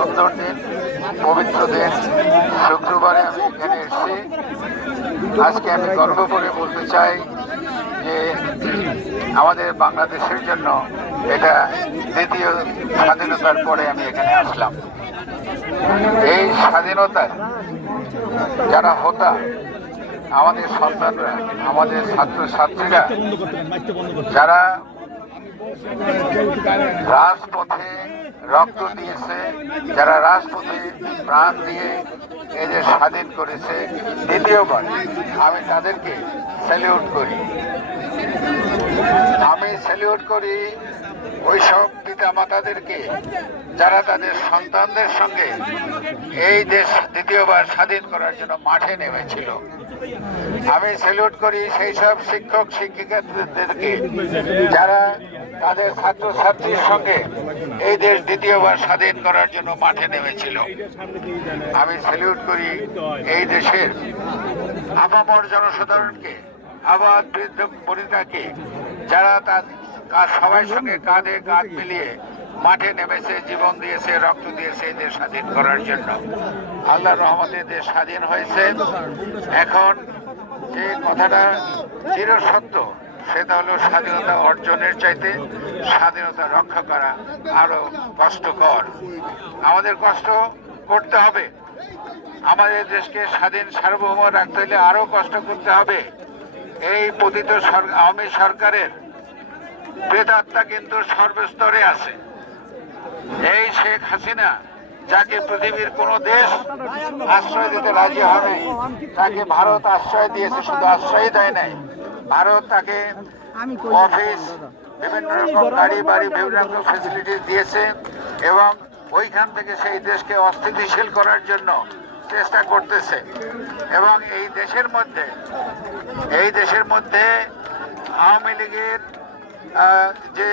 সুন্দর দিন, পবিত্র দিন। শুক্রবারে আমি এখানে এসেছি। আজকে আমি গর্ব করে বলতে চাই যে আমাদের বাংলাদেশের জন্য এটা দ্বিতীয় স্বাধীনতার পরে আমি এখানে আসলাম। এই স্বাধীনতার যারা হোতা, আমাদের সন্তানরা, আমাদের ছাত্রছাত্রীরা যারা রাজপথে রক্ত দিয়েছে, যারা রাজপথে প্রাণ দিয়ে এই যে স্বাধীন করেছে দ্বিতীয়বার, আমি তাদেরকে স্যালিউট করি। আমি স্যালিউট করি ওইসব পিতা মাতাদেরকে যারা তাদের সন্তানদের সঙ্গে এই দেশ দ্বিতীয়বার স্বাধীন করার জন্য মাঠে নেমেছিল। আমি স্যালুট করি সেই সব শিক্ষক শিক্ষিকাদেরকে যারা তাদের ছাত্রছাত্রীর সঙ্গে এই দেশ দ্বিতীয়বার স্বাধীন করার জন্য মাঠে নেমেছিল। আমি স্যালুট করি এই দেশের আপামর জনসাধারণকে, আবাদ বৃদ্ধ বনিতাকে, যারা তার সবার সঙ্গে কাঁধে কাঁধ মিলিয়ে মাঠে নেমেছে, জীবন দিয়েছে, রক্ত দিয়েছে এই দেশ স্বাধীন করার জন্য। আল্লাহর রহমতে দেশ স্বাধীন হয়েছে। এখন যে কথাটা চিরসত্য, সেটা হলো স্বাধীনতা অর্জনের চাইতে স্বাধীনতা রক্ষা করা আরো কষ্টকর। আমাদের কষ্ট করতে হবে। আমাদের দেশকে স্বাধীন সার্বভৌম রাখতে হলে আরো কষ্ট করতে হবে। এই পতিত আওয়ামী সরকারের প্রেতাত্মা কিন্তু সর্বস্তরে আছে। এই শেখ হাসিনা, যাকে পৃথিবীর কোন দেশ আশ্রয় দিতে রাজি হয় নাই, তাকে ভারত আশ্রয় দিয়েছে। শুধু আশ্রয় দেয় নাই, ভারত তাকে অফিস, বিভিন্ন রকম গাড়ি বাড়ি, বিভিন্ন রকম ফেসিলিটিস দিয়েছে এবং ওইখান থেকে সেই দেশকে অস্থিতিশীল করার জন্য চেষ্টা করতেছে। এবং এই দেশের মধ্যে আওয়ামী লীগের যে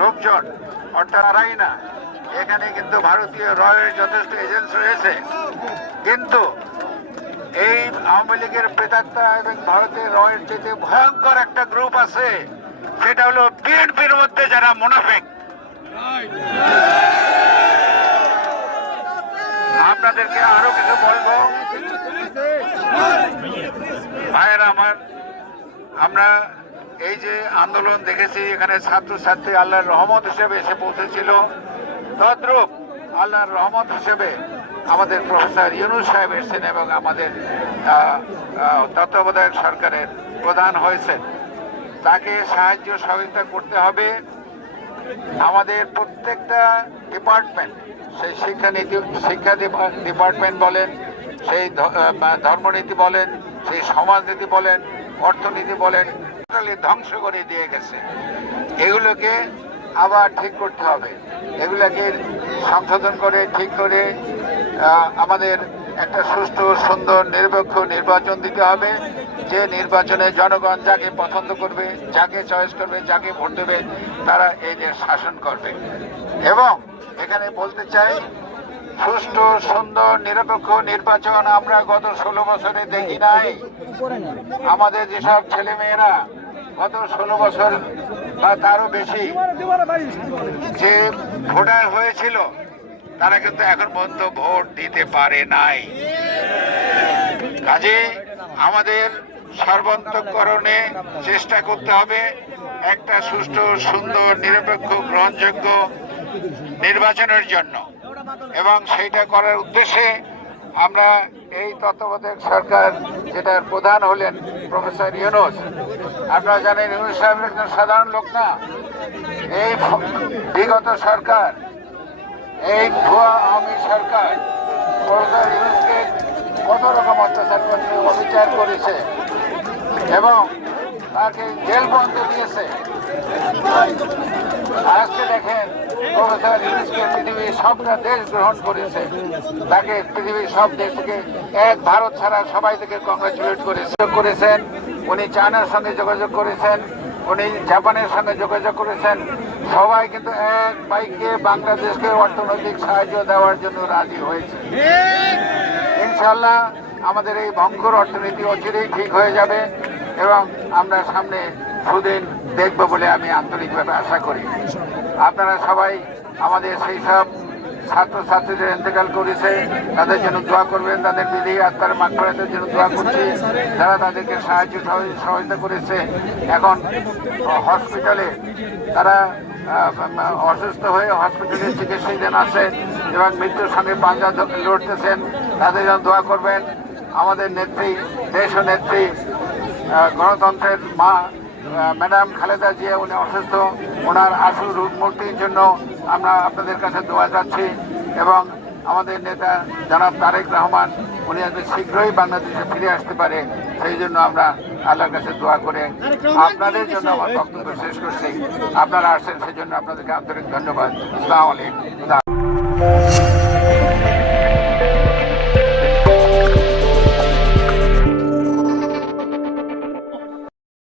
লোকজন, অর্থাৎ তারাই না, এখানে কিন্তু ভারতীয় রয়ের যথেষ্ট এজেন্ট রয়েছে। কিন্তু এই আওয়ামী লীগের প্রেতাত্মা এবং ভারতের রয়ের চেয়ে ভয়ঙ্কর একটা গ্রুপ আছে, সেটা হলো বিএনপির মধ্যে যারা মুনাফিক। আপনাদেরকে আরো কিছু বলবো ভাইয়েরা আমার। আমরা এই যে আন্দোলন দেখেছি, এখানে ছাত্রছাত্রী আল্লাহর রহমত হিসেবে এসে পৌঁছেছিল, তদ্রূপ আল্লাহর রহমত হিসেবে আমাদের প্রফেসর ইউনূস সাহেব এসেছেন এবং আমাদের তত্ত্বাবধায়ক সরকারের প্রধান হয়েছেন। তাকে সাহায্য সহযোগিতা করতে হবে। আমাদের প্রত্যেকটা ডিপার্টমেন্ট, সেই শিক্ষা ডিপার্টমেন্ট বলেন, সেই ধর্মনীতি বলেন, সেই সমাজনীতি বলেন, অর্থনীতি বলেন, ধ্বংস করে দিয়ে গেছে। এগুলোকে আবার ঠিক করতে হবে। এগুলোকে সংশোধন করে ঠিক করে আমাদের একটা সুষ্ঠু, সুন্দর, নিরপেক্ষ নির্বাচন দিতে হবে। যে নির্বাচনে জনগণ যাকে পছন্দ করবে, যাকে চয়েস করবে, যাকে ভোট দেবে, তারা এই দেশ শাসন করবে। এবং এখানে বলতে চাই, সুষ্ঠু, সুন্দর, নিরপেক্ষ নির্বাচন আমরা গত 16 বছরে দেখি নাই। আমাদের যেসব ছেলেমেয়েরা গত 16 বছর বা তারও বেশি যে ভোটার হয়েছিল, তারা কিন্তু এখন পর্যন্ত ভোট দিতে পারে নাই। কাজে আমাদের সর্বান্তঃকরণে চেষ্টা করতে হবে একটা সুষ্ঠু, সুন্দর, নিরপেক্ষ, গ্রহণযোগ্য নির্বাচনের জন্য। এবং সেইটা করার উদ্দেশ্যে আমরা এই তত্ত্বাবধায়ক সরকার, যেটার প্রধান হলেন প্রফেসর ইউনূস। আপনারা জানেন, ইউনূস সাহেব একজন সাধারণ লোক না। এই বিগত সরকার, এই ভুয়া আওয়ামী সরকার প্রফেসর ইউনূসকে কত রকম অত্যাচার করছে, অবিচার করেছে এবং তাকে জেল বন্ধ দিয়েছে। আজকে দেখেন, প্রফেসর ইউনূসকে পৃথিবীর সবটা দেশ গ্রহণ করেছে। তাকে পৃথিবীর সব দেশ থেকে, এক ভারত ছাড়া সবাই থেকে কংগ্রেচুলেট করেছেন। উনি চায়নার সঙ্গে যোগাযোগ করেছেন, উনি জাপানের সঙ্গে যোগাযোগ করেছেন। সবাই কিন্তু এক বাইকে বাংলাদেশকে অর্থনৈতিক সাহায্য দেওয়ার জন্য রাজি হয়েছে। ইনশাল্লাহ আমাদের এই ভঙ্গুর অর্থনীতি অচিরেই ঠিক হয়ে যাবে এবং আমরা সামনে সুদিন দেখব বলে আমি আন্তরিকভাবে আশা করি। আপনারা সবাই আমাদের সেই সব ছাত্রছাত্রীদের ইন্তেকাল করেছে তাদের জন্য দোয়া করবেন, তাদের বিধি আত্মার মাগফিরাতের জন্য দোয়া করছি। যারা তাদেরকে সাহায্য সহযোগিতা করেছে, এখন হসপিটালে তারা অসুস্থ হয়ে হসপিটালে চিকিৎসাধীন আছেন এবং মৃত্যুর সঙ্গে পাঞ্জা লড়তেছেন, তাদের জন্য দোয়া করবেন। আমাদের নেত্রী, দেশ ও নেত্রী, গণতন্ত্রের মা ম্যাডাম খালেদা জিয়া, উনি অসুস্থ, ওনার আশু রূপ মুক্তির জন্য আমরা আপনাদের কাছে দোয়া চাচ্ছি। এবং আমাদের নেতা জনাব তারেক রহমান, উনি আজকে শীঘ্রই বাংলাদেশে ফিরে আসতে পারে, সেই জন্য আমরা আল্লাহর কাছে দোয়া করে আপনাদের জন্য আমার বক্তব্য শেষ করছি। আপনারা আসছেন, সেই জন্য আপনাদেরকে আন্তরিক ধন্যবাদ। আসসালামু আলাইকুম।